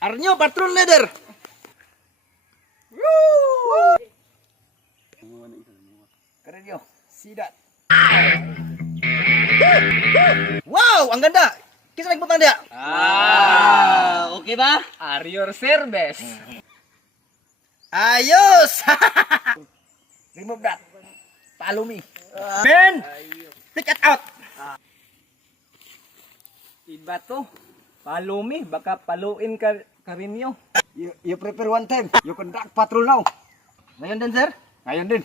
Arnyo, patrol leader. Keren yo, sidat. Wow, ang ganda. Kisa nagputang dia. Okay ba? Are your service? Ayos. Remove that. Follow me. Ben, take it out. Iba to. Follow me, baka paluin ka rin nyo. You prepare one time. You conduct patrol now. Ngayon din, sir? Ngayon din.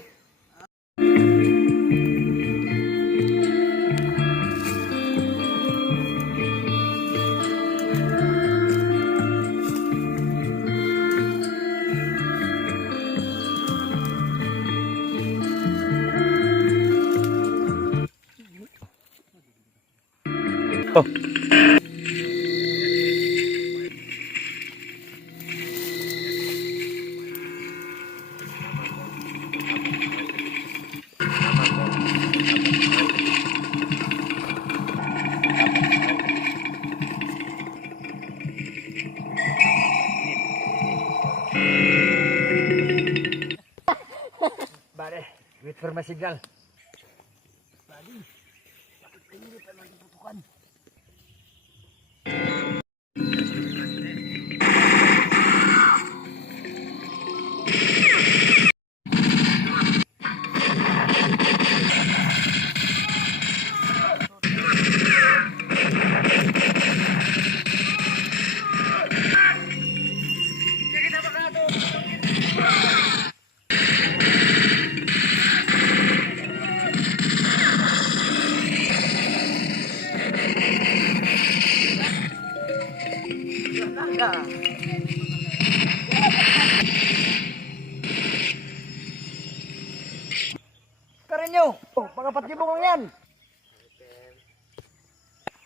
Bale, wait for my signal. Bali, bakit hindi pa nagpupukan? Karen nyo! Oh, pangapat niyo bukong yan!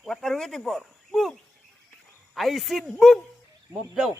What are you waiting for? Move! I said move! Move daw.